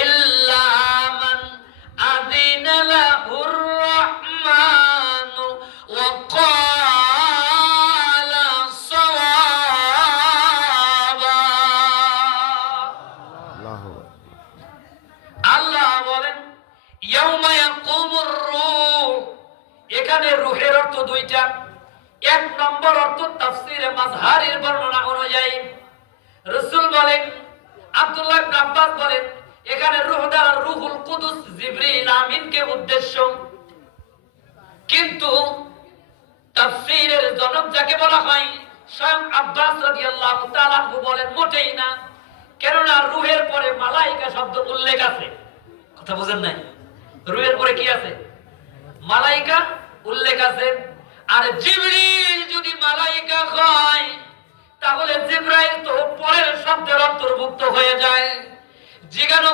ইল্লা মান আযিনা লাহুর রাহমানু ওয়া ক্বালা সাওয়াবা। আল্লাহ বলেন ইয়াউমা ইয়াকুমুর রূহ, এখানে রূহের অর্থ দুইটা। এক নম্বর অর্থ তাফসীরে মাজহারির বর্ণনা অনুযায়ী রাসূল বলেন, আব্দুল্লাহ ইবনে আব্বাস বলেন, এখানে রূহ দ্বারা রূহুল কুদুস জিবরিল আমিনকে উদ্দেশ্য। কিন্তু তাফসীরের জনক যাকে বলা হয় স্বয়ং আব্বাস রাদিয়াল্লাহু তাআলা বলেন মোটেই না, কেননা রূহের পরে মালায়েকা শব্দ উল্লেখ আছে। কথা বুঝেন নাই? রূহের পরে কি আছে? মালায়েকা উল্লেখ আছে। আর জিবরিল যদি মালায়েকা হয় তাহলে জিবরাইল তো পরের শব্দের অন্তর্ভুক্ত হয়ে যায়। জিজ্ঞাসা